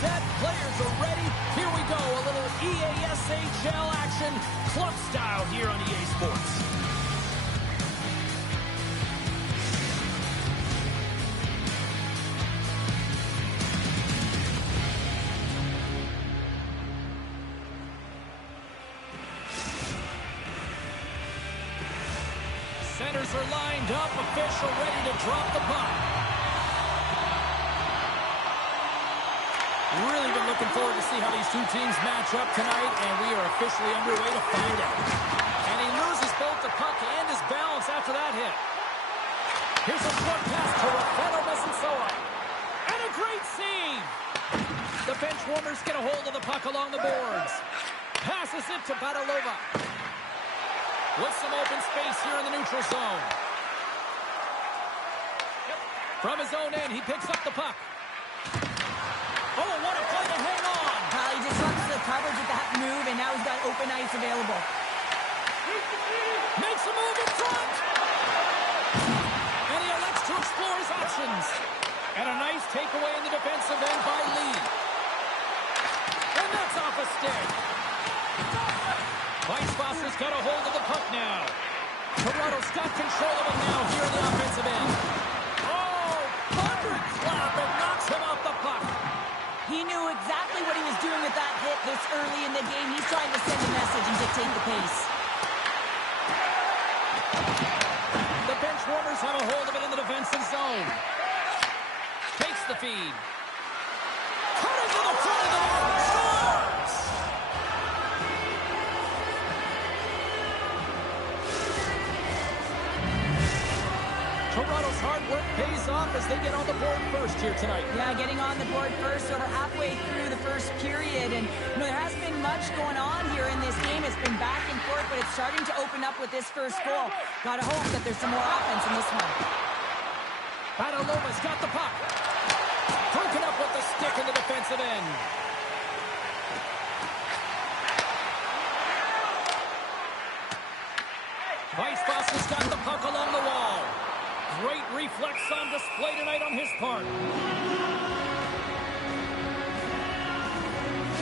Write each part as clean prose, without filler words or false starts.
Set, players are ready. Here we go, a little EASHL action, club style here on EA Sports. Centers are lined up, official ready to drop the puck. Really been looking forward to see how these two teams match up tonight, and we are officially underway to find out. And he loses both the puck and his balance after that hit. Here's a short pass to Rafael Messensoa. And a great save! The bench warmers get a hold of the puck along the boards. Passes it to Badalova. With some open space here in the neutral zone. From his own end, he picks up the puck. Oh, what a play to hang on! He disrupts the coverage with that move, and now he's got open ice available. Makes a move in front! And he elects to explore his options. And a nice takeaway in the defensive end by Lee. And that's off a stick. Weisswasser's got a hold of the puck now. Toronto's got control of it now here in the offensive end. Oh, thunderclap, and knocks him off the puck. He knew exactly what he was doing with that hit this early in the game. He's trying to send a message and dictate the pace. The bench warmers have a hold of it in the defensive zone. Takes the feed. Cutting to the front of the net. Scores! Toronto's hard work pays off as they get on the board first here tonight. Yeah, getting on the board first, so we're halfway through the first period. And, you know, there hasn't been much going on here in this game. It's been back and forth, but it's starting to open up with this first goal. Gotta hope that there's some more offense in this one. Badalova's got the puck. Broken up with the stick in the defensive end. Weisswasser's got the puck along the wall. Great reflex on display tonight on his part.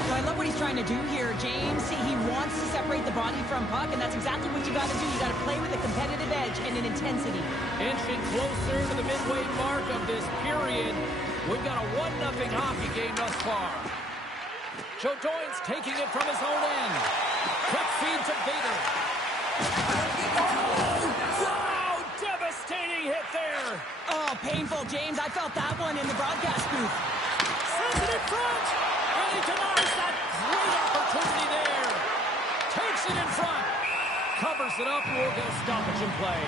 Well, I love what he's trying to do here, James. He wants to separate the body from puck, and that's exactly what you got to do. You got to play with a competitive edge and an intensity. Inching closer to the midway mark of this period. We've got a 1-0 hockey game thus far. Joe Doyne's taking it from his own end. Quick feed to Bader. Oh, devastating hit there. Oh, painful, James. I felt that one in the broadcast booth. Sends it in front. And he denies that great opportunity there. Takes it in front. Covers it up. We'll get a stoppage in play.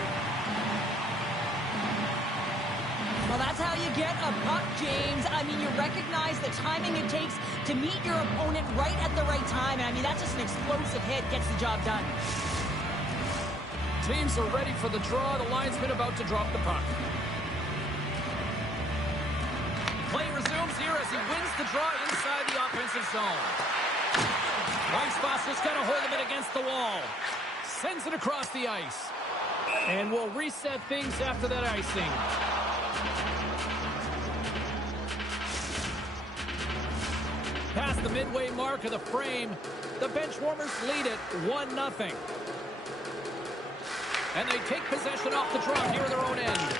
Well, that's how you get a puck, James. I mean, you recognize the timing it takes to meet your opponent right at the right time. And I mean, that's just an explosive hit. Gets the job done. teams are ready for the draw. The linesman about to drop the puck. Play resumes here as he wins the draw inside the offensive zone. Weisfoss just got a hold of it against the wall. Sends it across the ice. And we'll reset things after that icing. Past the midway mark of the frame, the bench warmers lead it 1-0. And they take possession off the draw here in their own end.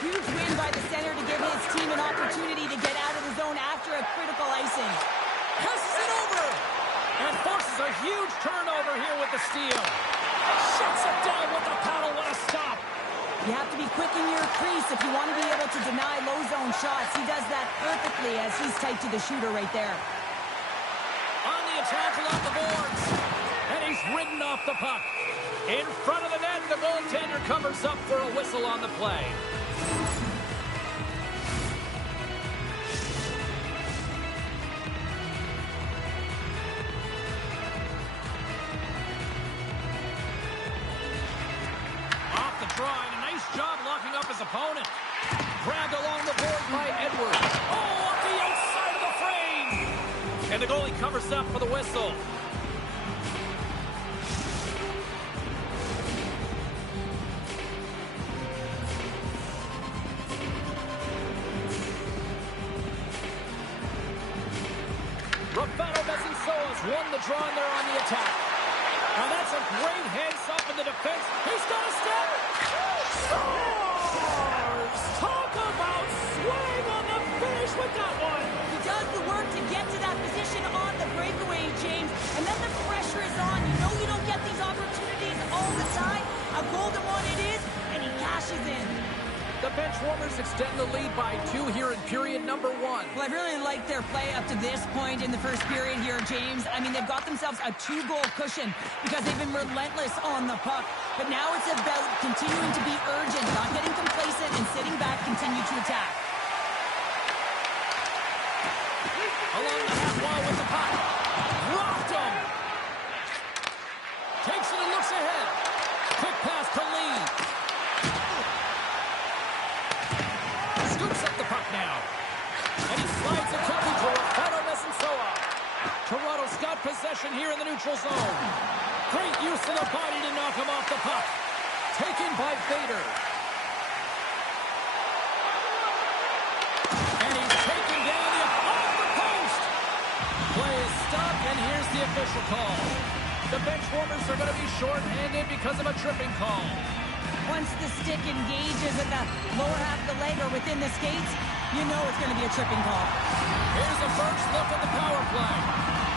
Huge win by the center to give his team an opportunity to get out of the zone after a critical icing. Passes it over! And forces a huge turnover here with the steal. Shuts it down with the paddle. What a stop! You have to be quick in your crease if you want to be able to deny low zone shots. He does that perfectly as he's tight to the shooter right there. On the attack along the boards. And he's ridden off the puck. In front of the net, the goaltender covers up for a whistle on the play. Off the draw, and a nice job locking up his opponent. Grabbed along the board by Edwards. Oh, off the outside of the frame! And the goalie covers up for the whistle. Rafael Bezinsoa's won the draw, and they're on the attack. Now that's a great heads-up in the defense. He's got a step. Scores! Talk about swing on the finish with that one. He does the work to get to that position on the breakaway, James. And then the pressure is on. You know you don't get these opportunities all the time. A golden one it is, and he cashes in. The bench warmers extend the lead by 2 here in period number 1. Well, I really like their play up to this point in the first period here, James. I mean, they've got themselves a 2-goal cushion because they've been relentless on the puck. But now it's about continuing to be urgent, not getting complacent, and sitting back, continue to attack. Along the half wall with the puck. Rocked him. Takes it and looks ahead. Quick pass to Lee. Scoops up the puck now. And he slides it quickly to Rafael Bezinsoa. Toronto's got possession here in the neutral zone. Great use of the body to knock him off the puck. Taken by Vader. And he's taken down off the post. Play is stopped, and here's the official call. The bench warmers are going to be short-handed because of a tripping call. Once the stick engages at the lower half of the leg or within the skates, you know it's going to be a tripping call. Here's a first look at the power play.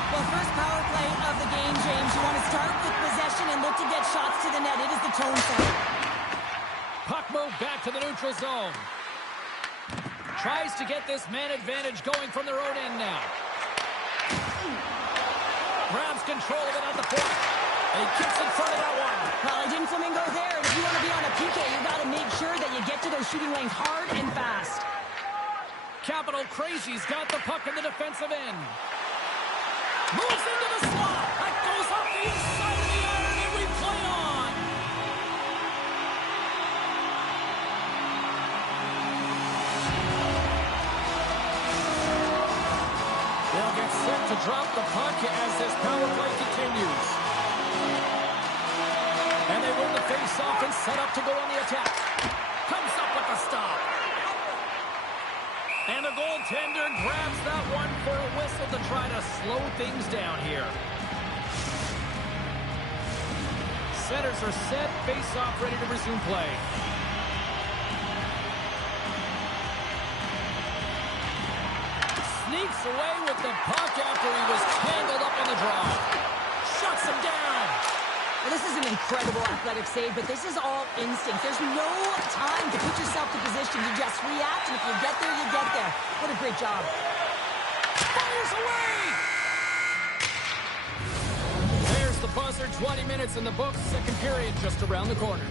Well, first power play of the game, James. You want to start with possession and look to get shots to the net. It is the tone setter. Puck move back to the neutral zone. Tries to get this man advantage going from their own end now. Grabs control of it at the point. And he kicks in front of that one. Well, it didn't flamingo there. And if you want to be on a PK, you got to make sure that you get to those shooting lanes hard and fast. Capital Crazy's got the puck in the defensive end. Moves into the slot. That goes off the inside of the iron, and we play on. They'll get set to drop the puck as this power play continues. And they win the face-off and set up to go on the attack. Comes up with the stop. And the goaltender grabs that one for a whistle to try to slow things down here. Setters are set, face-off ready to resume play. Sneaks away with the puck after he was tangled up on the draw. Shuts him down. Well, this is an incredible athletic save, but this is all instinct. There's no time to put yourself to position. You just react, and if you get there, you get there. What a great job. Fires away! There's the buzzer. 20 minutes in the books. Second period just around the corner.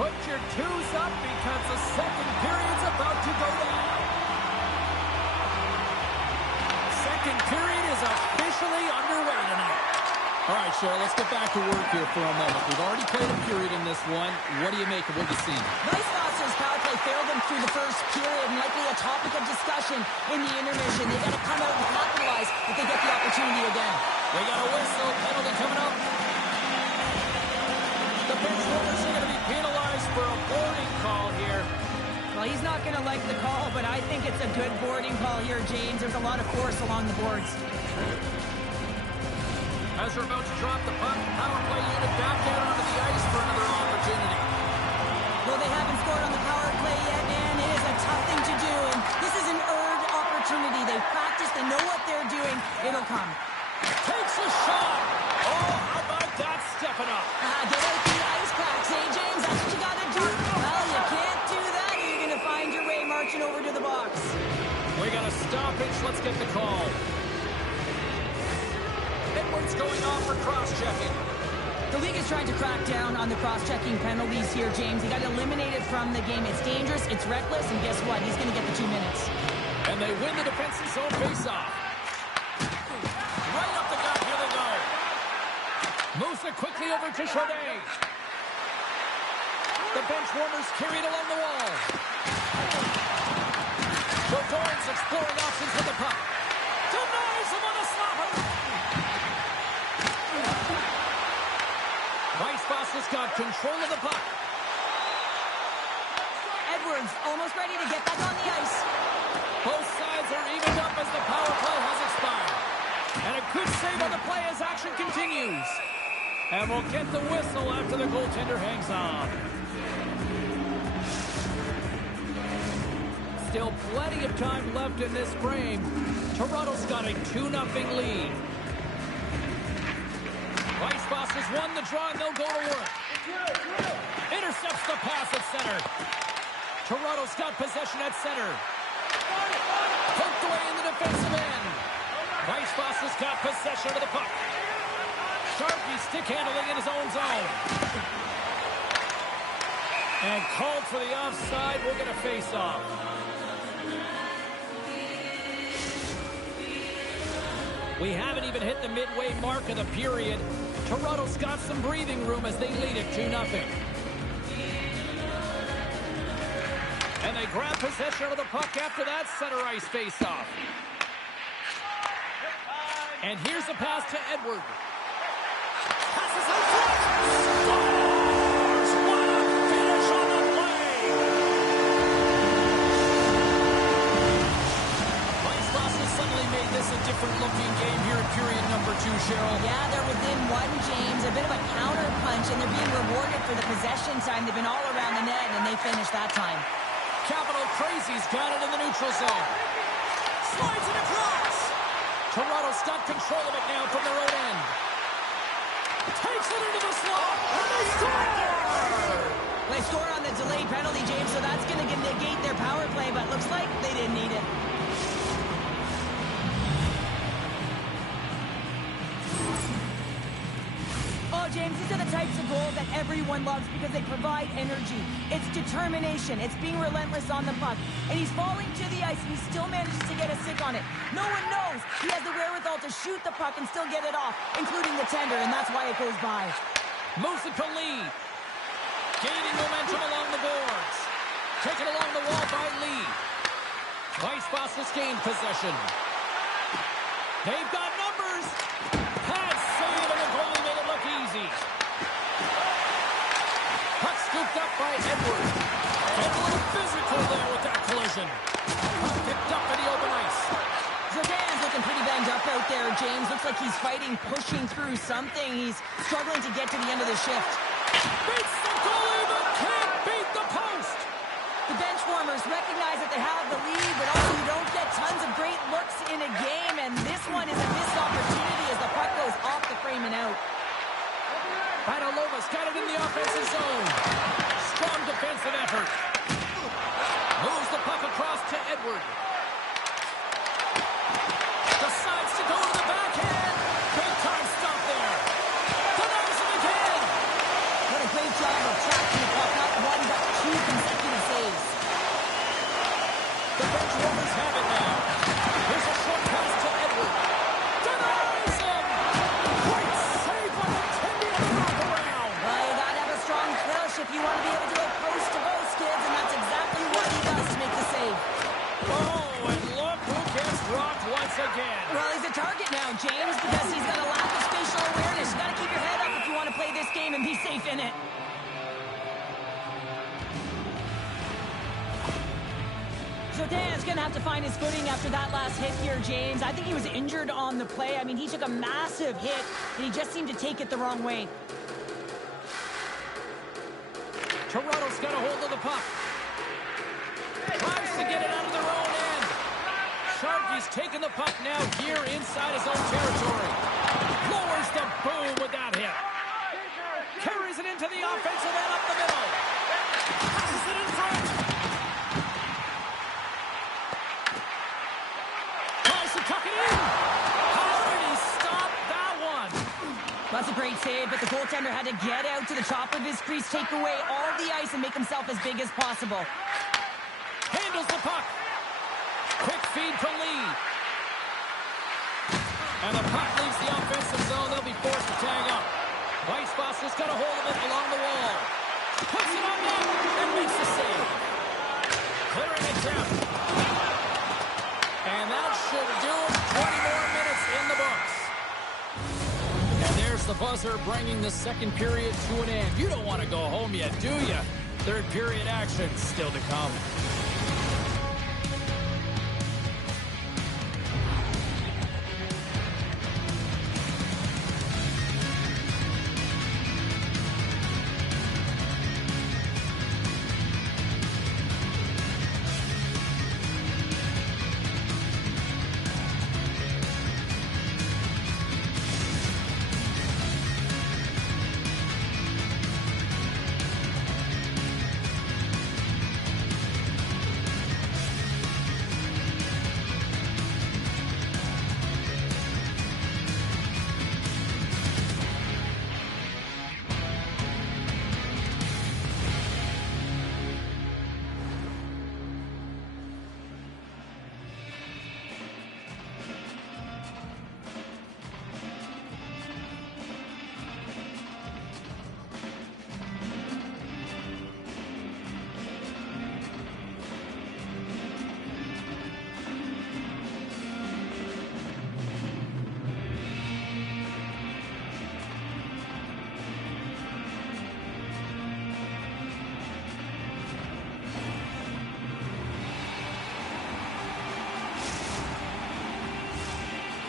Put your twos up because the second period's about to go down. Second period is officially underway tonight. All right, Cheryl, let's get back to work here for a moment. We've already played a period in this one. What do you make of what you've seen? Weiswasser's power play failed them through the first period and likely a topic of discussion in the intermission. They got to come out and capitalize if they get the opportunity again. They got a whistle, penalty coming up. The bench warmers are going to be penalized for a boarding call here. Well, he's not going to like the call, but I think it's a good boarding call here, James. There's a lot of force along the boards. As they're about to drop the puck, power play unit back out onto the ice for another opportunity. Well, they haven't scored on the power play yet, man. It is a tough thing to do, and this is an earned opportunity. They've practiced, they know what they're doing. It'll come. Takes a shot. Oh, how about that stepping up? Get out the ice cracks, hey, James? That's what you got to do. Well, you can't do that. You're going to find your way marching over to the box. We got a stoppage. Let's get the call. Edwards going off for cross-checking. The league is trying to crack down on the cross-checking penalties here, James. He got eliminated from the game. It's dangerous, it's reckless, and guess what? He's going to get the 2 minutes. And they win the defensive zone face-off. Right up the gut. Here they go. Moves it quickly over to Chaudet. The bench warmers carried along the wall. Beaudoin's exploring options with the puck. Denies him on the slapper. Weiswasser's got control of the puck. Edwards almost ready to get back on the ice. Both sides are evened up as the power play has expired. And a good save on the play as action continues. And we'll get the whistle after the goaltender hangs on. Still plenty of time left in this frame. Toronto's got a 2-0 lead. Weiswasser's won the draw, and they'll go to work. Intercepts the pass at center. Toronto's got possession at center. Poked away in the defensive end. Weiswasser's got possession of the puck. Sharkey stick handling in his own zone. And called for the offside. We'll get a face-off. We haven't even hit the midway mark of the period. Toronto's got some breathing room as they lead it 2-0. And they grab possession of the puck after that center ice face-off. And here's a pass to Edward. Passes out front. Scores! What a finish on the play! Weiswasser suddenly made this a different-looking game here in period number 2, Cheryl. Yeah, they're within one, James. A bit of a counter punch, and they're being rewarded for the possession time. They've been all around the net, and they finished that time. Capital Crazy's got it in the neutral zone. Slides it across. Toronto's got control of it now from their own end. Takes it into the slot. And they score! They score on the delayed penalty, James, so that's going to negate their power play, but looks like they didn't need it. Oh, James, these are the types of goals that everyone loves because they provide energy. It's determination. It's being relentless on the puck. And he's falling to the ice, and he still manages to get a stick on it. No one knows he has the wherewithal to shoot the puck and still get it off, including the tender, and that's why it goes by. Moves it to Lee. Gaining momentum along the boards. Taken along the wall by Lee. Weiswasser's gained possession. They've got numbers. Pad save, and the goalie made it look easy. Puck scooped up by Edward. And a little physical there with that collision. Puck picked up in the open ice. Jourdain's looking pretty banged up out there, James. Looks like he's fighting, pushing through something. He's struggling to get to the end of the shift. Beats the goalie, but can't beat the post. The bench warmers recognize that they have the lead, but also you don't get tons of great looks in a game, and this one is a missed opportunity as the puck goes off the frame and out. Vanalova's got it in the offensive zone. Strong defensive effort. Moves the puck across to Edward. Decides to go to the backhand. Big time stop there. Denies him again. What a great job of bench warmers have it now. Here's a short pass to Edwards. Denies him! Great save by the 10-meter wraparound. Well, you got to have a strong finish if you want to be able to go post-to-post, kids, and that's exactly what he does to make the save. Oh, and look who gets dropped once again. Well, he's a target now, James, because he's got a lack of spatial awareness. You got to keep your head up if you want to play this game and be safe in it. Dan's going to have to find his footing after that last hit here, James. I think he was injured on the play. I mean, he took a massive hit, and he just seemed to take it the wrong way. Toronto's got a hold of the puck. Tries to get it out of their own end. Sharkey's taking the puck now here inside his own territory. Lowers the boom with that hit. Carries it into the offensive end up the middle. Passes it in front. Tuck it in. How did he stop that one? That's a great save, but the goaltender had to get out to the top of his crease, take away all the ice, and make himself as big as possible. Handles the puck. Quick feed to Lee. And the puck leaves the offensive zone. They'll be forced to tag up. Weisswasser's got a hold of it along the wall. Puts it on net and makes the save. Clearing it down. And that should do it. 20 more minutes in the books. And there's the buzzer bringing the second period to an end. You don't want to go home yet, do you? Third period action still to come.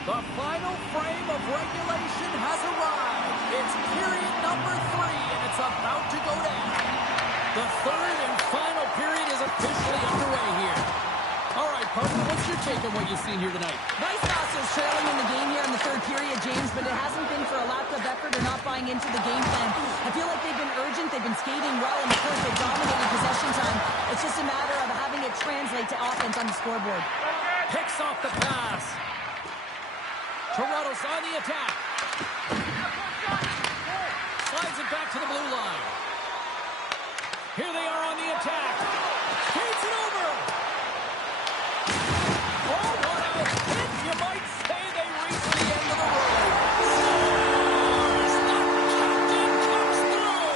The final frame of regulation has arrived. It's period number 3, and it's about to go down. The third and final period is officially underway here. All right, partner, what's your take on what you've seen here tonight? Weisswasser's trailing in the game here in the third period, James, but it hasn't been for a lack of effort or not buying into the game plan. I feel like they've been urgent, they've been skating well, and of course they've dominated possession time. It's just a matter of having it translate to offense on the scoreboard. Picks off the pass. Toronto's on the attack. Slides it back to the blue line. Here they are on the attack. Skates it over. Oh, what a hit. You might say they reached the end of the road. Scores! The captain comes through.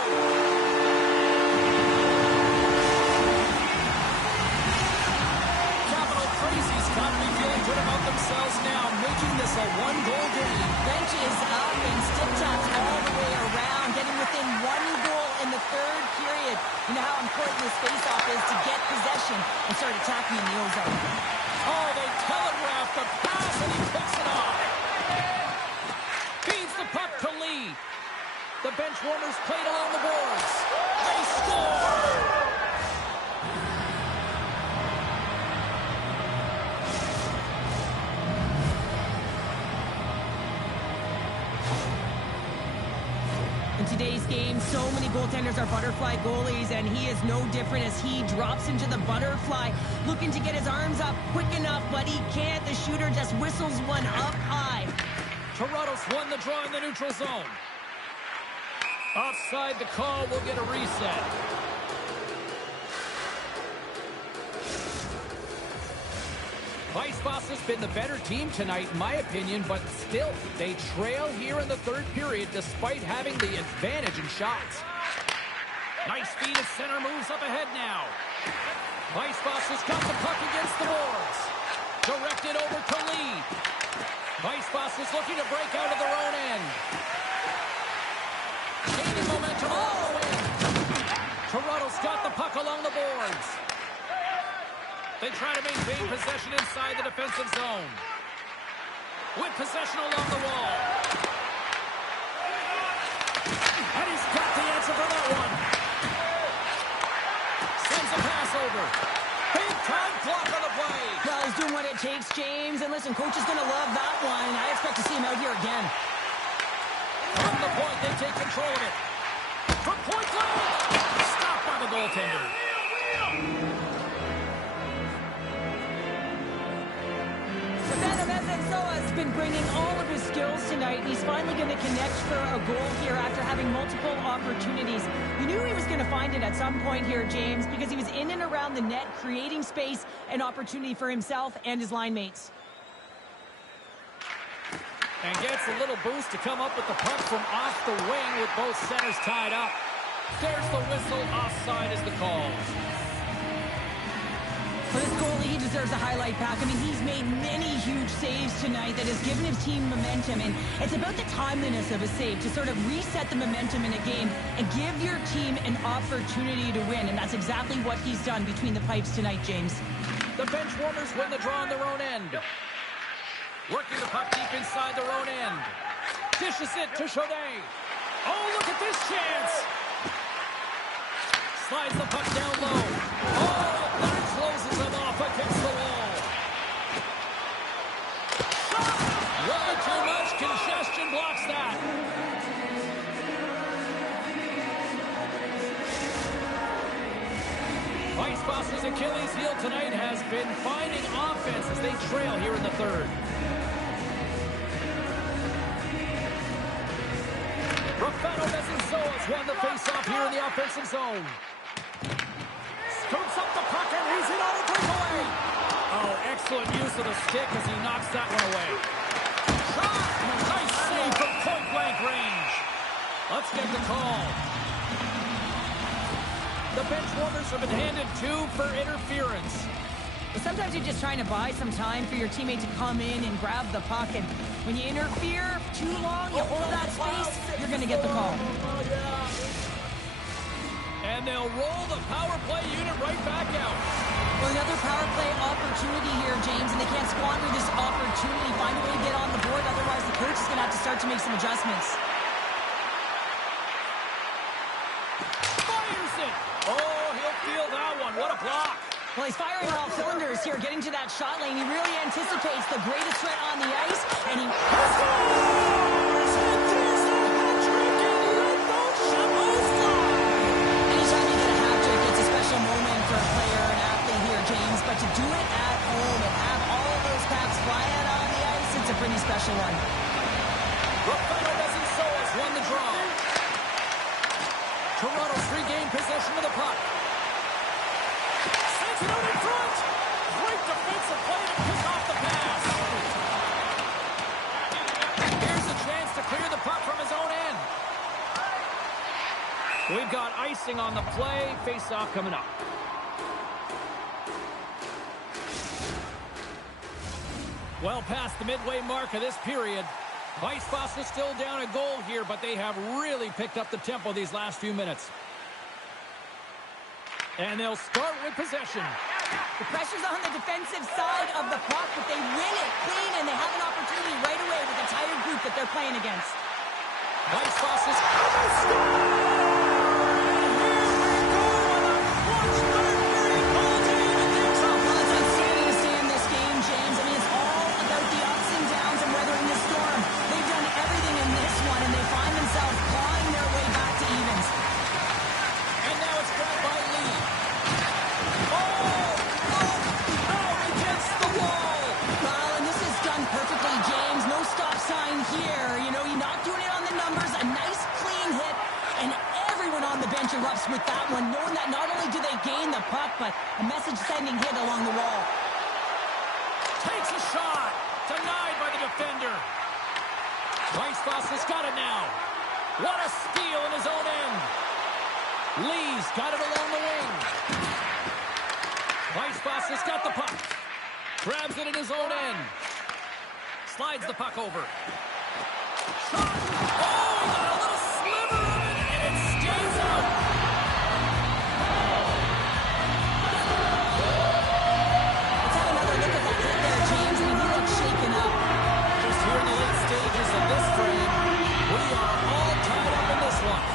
Capital Crazy's got to be feeling good about themselves now, making this a one-goal game. Benches up and stick taps all the way around, getting within one goal in the third period. You know how important this faceoff is to get possession and start attacking in the O-zone. Oh, they telegraph the pass, and he picks it off. Feeds the puck to Lee. The bench warmers played along the boards. They score! In today's game, so many goaltenders are butterfly goalies, and he is no different as he drops into the butterfly, looking to get his arms up quick enough, but he can't. The shooter just whistles one up high. Toronto's won the draw in the neutral zone. Offside the call, will get a reset. Weissboss has been the better team tonight, in my opinion, but still, they trail here in the third period despite having the advantage in shots. Nice feed as center moves up ahead now. Weissboss has got the puck against the boards. Directed over to Lee. Weissboss is looking to break out of their own end. Gaining momentum along the wing. Toronto's got the puck along the boards. They try to maintain possession inside the defensive zone. With possession along the wall. And he's got the answer for that one. Sends a pass over. Big time block on the play. Well, he's doing what it takes, James. And listen, coach is going to love that one. I expect to see him out here again. From the point, they take control of it. From point blank. Stopped by the goaltender. Has been bringing all of his skills tonight, and he's finally going to connect for a goal here after having multiple opportunities. You knew he was going to find it at some point here, James, because he was in and around the net, creating space and opportunity for himself and his line mates. And gets a little boost to come up with the puck from off the wing with both centers tied up. There's the whistle. Offside is the call. For this goalie, he deserves a highlight pack. I mean, he's made many huge saves tonight that has given his team momentum. And it's about the timeliness of a save to sort of reset the momentum in a game and give your team an opportunity to win. And that's exactly what he's done between the pipes tonight, James. The bench warmers win the draw on their own end. Working the puck deep inside their own end. Dishes it to Chaudet. Oh, look at this chance. Slides the puck down low. Oh! Closes him off against the wall. Way too much congestion blocks that. Weissboss's Achilles heel tonight has been finding offense as they trail here in the third. Rafael Bezensoa's won the face-off here in the offensive zone. Scoops up the puck and he's in on a breakaway. Oh, excellent use of the stick as he knocks that one away. Shot! Nice save from point-blank range. Let's get the call. The bench warmers have been handed 2 for interference. But sometimes you're just trying to buy some time for your teammate to come in and grab the puck. And when you interfere too long, you hold that space, you're going to get the call. And they'll roll the power play unit right back out. Well, another power play opportunity here, James, and they can't squander this opportunity. Find a way to get on the board, otherwise the coach is going to have to start to make some adjustments. Fires it! Oh, he'll feel that one. What a block. Well, he's firing all cylinders here, getting to that shot lane. He really anticipates the greatest threat on the ice, and he... moment for a player, an athlete here, James, but to do it at home and have all of those caps flying on the ice, it's a pretty special one. Rafael Bezensoa's won the draw. Toronto's regained possession of the puck. Sends it out in front. Great defensive play to pick off the pass. Here's a chance to clear the puck from his own end. We've got icing on the play. Face-off coming up. Well past the midway mark of this period. Weissboss is still down a goal here, but they have really picked up the tempo these last few minutes. And they'll start with possession. The pressure's on the defensive side of the puck, but they win it clean, and they have an opportunity right away with the tired group that they're playing against. Weissboss is... Oh, erupts with that one, knowing that not only do they gain the puck, but a message-sending hit along the wall. defender. Weisfoss has got it now. What a steal in his own end. Lee's got it along the wing. Weisfoss has got the puck. Grabs it in his own end. Slides the puck over. Shot! Oh, he got a little sliver of it, and it stays out. Let's have another look at that hit there, James. I mean, he looks shaken up. Just here in the late stages of this frame, we are all tied up in this one.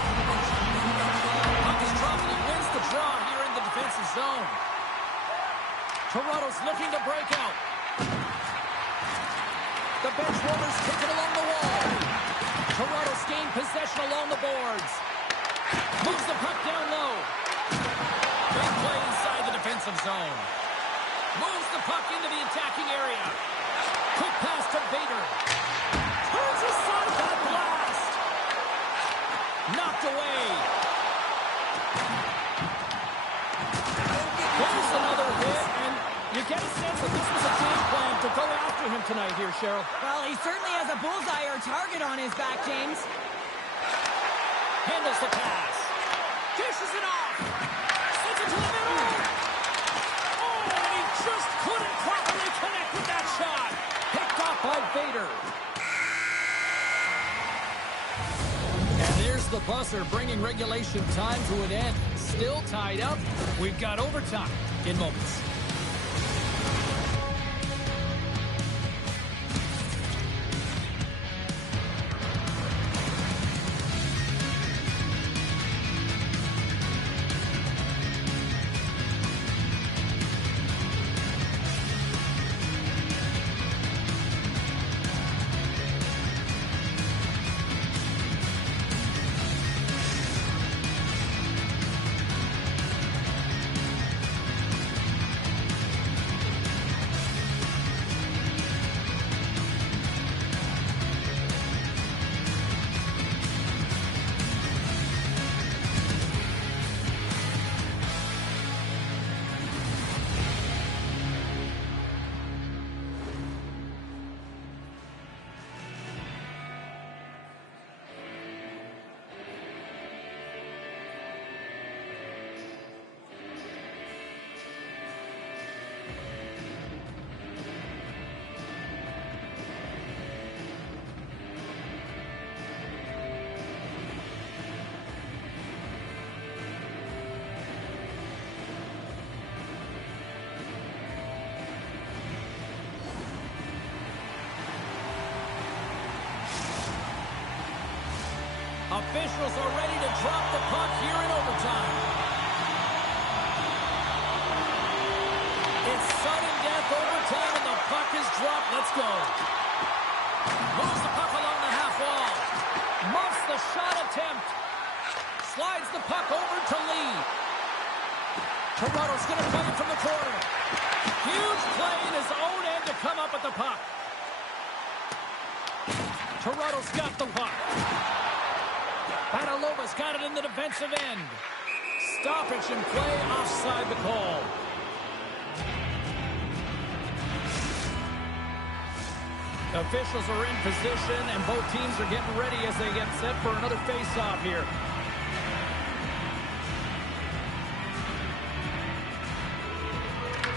Puck is dropped, and he wins the draw here in the defensive zone. Toronto's looking to break out. The bench warmers kick it along the wall. Toronto's gained possession along the boards. Moves the puck down low. Big play inside the defensive zone. Moves the puck into the attacking area. Quick pass to Vader. Turns aside that blast. Knocked away. There's another hit, and you get a sense that this was a game plan to go after him tonight here, Cheryl. Well, he certainly has a bullseye or target on his back, James. Handles the pass. Dishes it off. Sends it to the middle. Oh, and he just couldn't properly connect with that shot. Picked off by Vader. And there's the buzzer, bringing regulation time to an end. Still tied up. We've got overtime in moments. Officials are ready to drop the puck here in overtime. It's sudden death overtime, and the puck is dropped. Let's go. Moves the puck along the half wall. Muffs the shot attempt. Slides the puck over to Lee. Toronto's going to play it from the corner. Huge play in his own end to come up with the puck. Toronto's got the puck. Badalova's got it in the defensive end. Stoppage in play, offside the call. Officials are in position, and both teams are getting ready as they get set for another face-off here.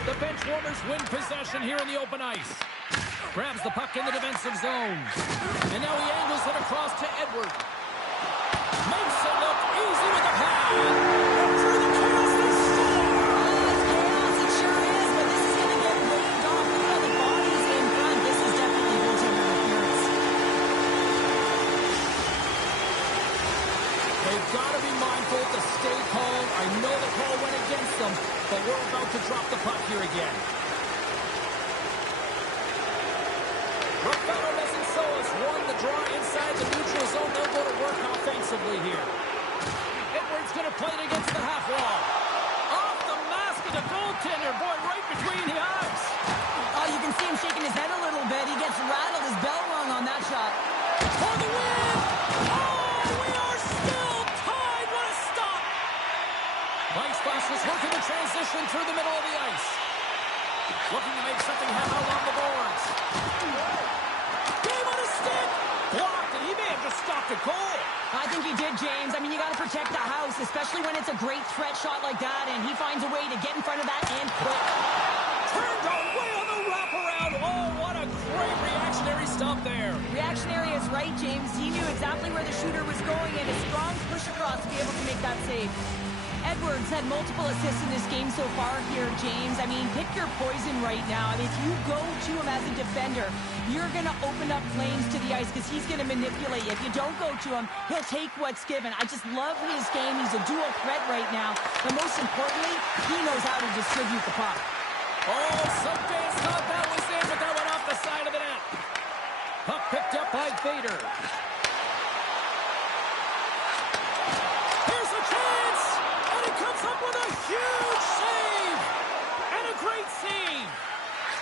The bench warmers win possession here in the open ice. Grabs the puck in the defensive zone. And now he angles it across to Edward. Makes it look easy with the pad. Through the chaos, they score! Chaos, it sure is, but this is going to get waved off. Look at all the bodies in front. This is definitely goaltender interference. They've got to be mindful to stay calm. I know the call went against them, but we're about to drop the puck here again. Rafael Mesensolas won the draw inside the neutral zone. They'll go to work offensively here. Edwards going to play it against the half wall. Off the mask of the goaltender. Boy, right between the eyes. Oh, you can see him shaking his head a little bit. He gets rattled. His bell rung on that shot. For the win! Oh, we are still tied. What a stop! Weisfoss is working the transition through the middle of the ice. Looking to make something happen along the boards. really did, James. I mean, you got to protect the house, especially when it's a great threat shot like that, and he finds a way to get in front of that and quick. Turned away on the wraparound. Oh, what a great reactionary stop there. Reactionary is right, James. He knew exactly where the shooter was going, and a strong push across to be able to make that save. Edwards had multiple assists in this game so far here, James. I mean, pick your poison right now. I mean, if you go to him as a defender, you're going to open up lanes to the ice because he's going to manipulate you. If you don't go to him, he'll take what's given. I just love his game. He's a dual threat right now. But most importantly, he knows how to distribute the puck. Oh, some fans thought that was in, but that went off the side of the net. Puck picked up by Vader. Here's a chance! And he comes up with a huge save! And a great save!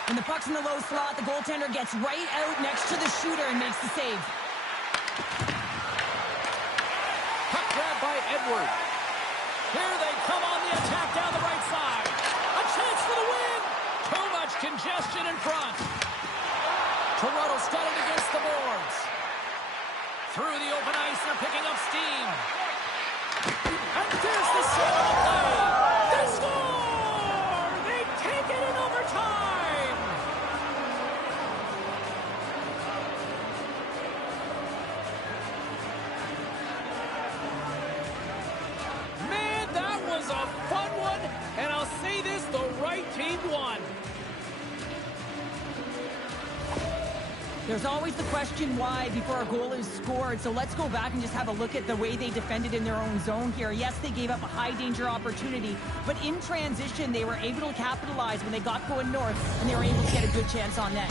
When the puck's in the low slot, the goaltender gets right out next to the shooter and makes the save. Puck grab by Edward. Here they come on the attack down the right side. A chance for the win! Too much congestion in front. Toronto's got it against the boards. Through the open ice, they're picking up steam. And there's the save of the play. They score! They take it in overtime! Man, that was a fun one, and I'll say this, the right team won. There's always the question why before a goal is scored, so let's go back and just have a look at the way they defended in their own zone here. Yes, they gave up a high-danger opportunity, but in transition, they were able to capitalize when they got going north, and they were able to get a good chance on net.